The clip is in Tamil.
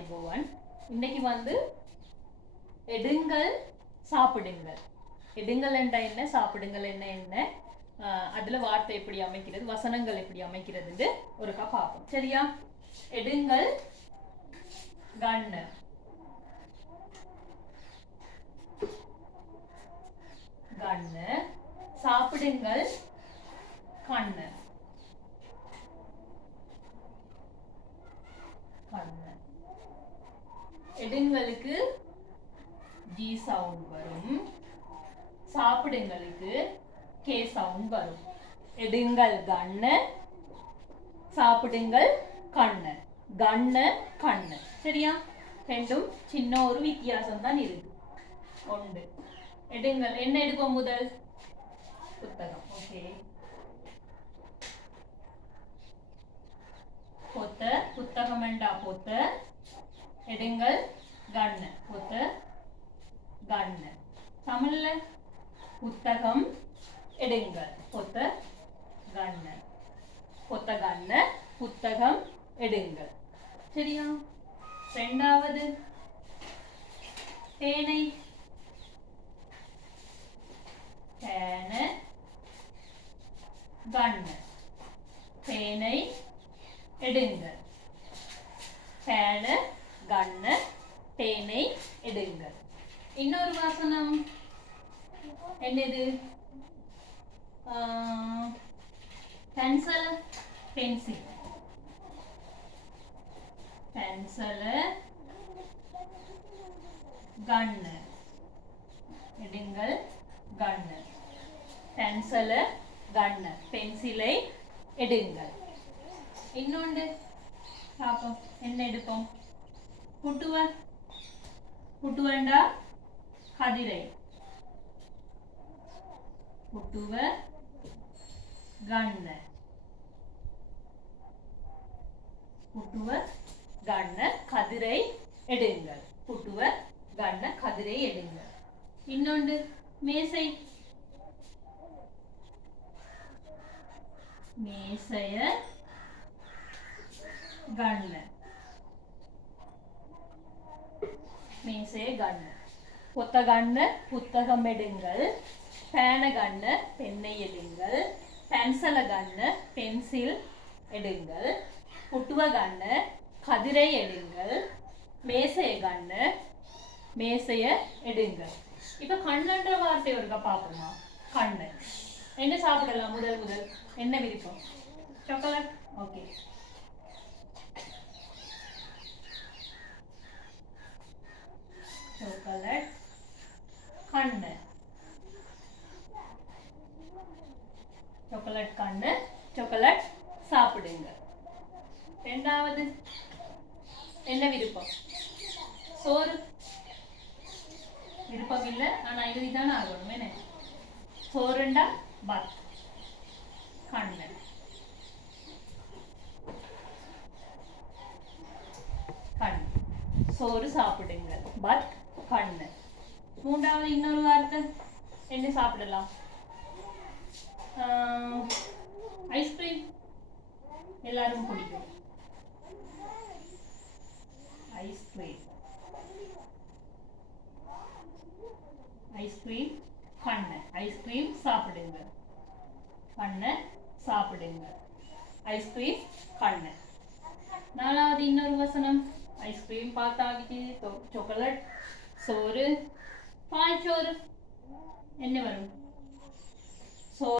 ஐபோவன் இன்னைக்கு வந்து எடுங்கள் சாப்பிடுங்கள் எடுங்கள் என்ற என்ன சாப்பிடுங்கள் என்ன என்ன அதுல வார்த்தை எப்படி அமைக்கிறது வசனங்கள் எப்படி அமைக்கிறதுன்னு ஒருக்கா பார்ப்போம் சரியா எடுங்கள் கண்ணு கண்ணு சாப்பிடுங்கள் கண்ணு கண்ணு எடுங்களுக்கு ஜி சவுண்ட் வரும் சாப்பிடுங்களுக்கு கே சவுண்ட் வரும் எடுங்கள் கண்ணு சாப்பிடுங்கள் கண்ணு கண்ணு கண்ணு சரியா ரெண்டும் சின்ன ஒரு வித்தியாசம் தான் இருக்கு ஒன்று எடுங்கள் என்ன எடுப்போம் முதல் புத்தகம் ஓகே பொத்த புத்தகம் என்றா பொத்த எடுங்கள் கண்ணு பொத்த கண்ணு தமிழ்ல புத்தகம் எடுங்கள் பொத்த கண்ணு பொத்த கண்ணு புத்தகம் எடுங்கள் சரியா ரெண்டாவது பேனை பேனை கண்ணு பேனை எடுங்கள் பேனை கண்ணு பேனை எடுங்கள் இன்னொரு வாசனம் என்னது பென்சில் பென்சில் பென்சில் கண்ணு எடுங்கள் கண்ணு பென்சில் கண்ணு பென்சிலை எடுங்கள் இன்னொன்று பார்ப்போம் என்ன எடுப்போம் புட்டுவ புட்டுவண்டா கதிரை புட்டுவ கண்ணு புட்டுவ கண்ணு கதிரை எடுங்கள் புட்டுவ கண்ணு கதிரை எடுங்கள் இன்னொன்று மேசை மேசைய கண்ணு மேசைய கண்ணு பொத்த கண்ணு புத்தகம் எடுங்கள் பேன கண்ணு பெண்ணை எடுங்கள் பென்சில கண்ணு பென்சில் எடுங்கள் புட்டுவ கண்ணு கதிரை எடுங்கள் மேசைய கண்ணு மேசைய எடுங்கள் இப்ப கண்ணுன்ற வார்த்தை ஒருக்கா பார்ப்போமா கண்ணு என்ன சாப்பிடலாம் முதல் முதல் என்ன விருப்பம் சாக்லேட் ஓகே சாக்லேட் கண்ணு சாக்லேட் கண்ணு சாக்லேட் சாப்பிடுங்க ரெண்டாவது என்ன விருப்பம் சோறு விருப்பம் இல்லை ஆனா எழுதிதானே ஆகணும் என்ன சோறுண்டா பத் கண்ணு கண்ணு சோறு சாப்பிடுங்க பத் கண்ணு மூன்றாவது இன்னொரு வார்த்தை என்ன சாப்பிடலாம் ஐஸ்கிரீம் எல்லாரும் பிடிக்கும் ஐஸ்கிரீம் ஐஸ்கிரீம் கண்ணு ஐஸ்கிரீம் சாப்பிடுங்க கண்ணு சாப்பிடுங்க ஐஸ்கிரீம் கண்ணு நாலாவது இன்னொரு வசனம் ஐஸ்கிரீம் பார்த்தாகிட்டு சாக்லேட் சோறு பால் சோறு என்ன வரும்